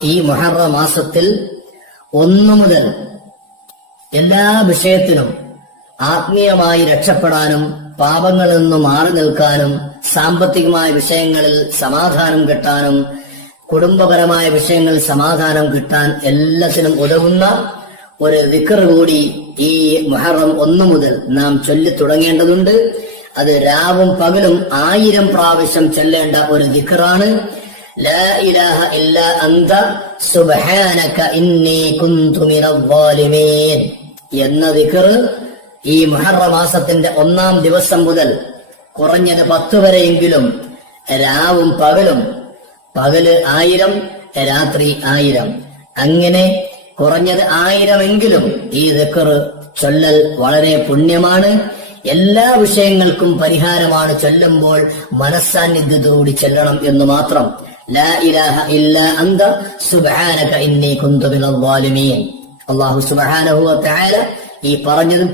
ഈ മുഹറം മാസത്തിൽ 1 മുതൽ എല്ലാ വിഷയത്തിനും ആത്മീയമായി രക്ഷപ്പെടാനും പാപങ്ങളിൽ നിന്നും മാറി നിൽക്കാനും സാമ്പത്തികമായ വിഷയങ്ങളിൽ സമാധാനം കിട്ടാനും കുടുംബപരമായ വിഷയങ്ങളിൽ സമാധാനം കിട്ടാൻ എല്ലാത്തിനും ഉതകുന്ന ഒരു ദിക്ർ കൂടി ഈ മുഹറം 1 മുതൽ നാം ചൊല്ലി തുടങ്ങേണ്ടതുണ്ട്. അത് രാവും പകലും 1000 പ്രാവശ്യം ചൊല്ലേണ്ട ഒരു ദിക്റാണ്. ലാ ഇലാഹ ഇല്ലാ അന്ത സുബ്ഹാനക ഇന്നി കുന്തു മിനൽ ളാലിമീൻ എന്ന ദിക്ർ ഈ മുഹറം മാസത്തിന്റെ 1-ാം ദിവസം മുതൽ കുറഞ്ഞത് 10 വരെയെങ്കിലും രാവും പകലും, പകല് 1000, രാത്രി 1000, അങ്ങനെ കുറഞ്ഞത് 1000 എങ്കിലും ഈ ദിക്ർ ചൊല്ലൽ വളരെ പുണ്യമാണ്. എല്ലാ വിഷയങ്ങൾക്കും പരിഹാരമാണ് ചൊല്ലുമ്പോൾ മനസ്സാന്നിധ്യത്തോടുകൂടി ചൊല്ലണം എന്ന് മാത്രം. ലാ ഇലാഹ ഇല്ലാ അന്ത സുബ്ഹാനക ഇന്നി കുന്തു മിനൽ ളാലിമീൻ. അല്ലാഹു സുബ്ഹാനഹു വ തആല ഈ പറഞ്ഞതും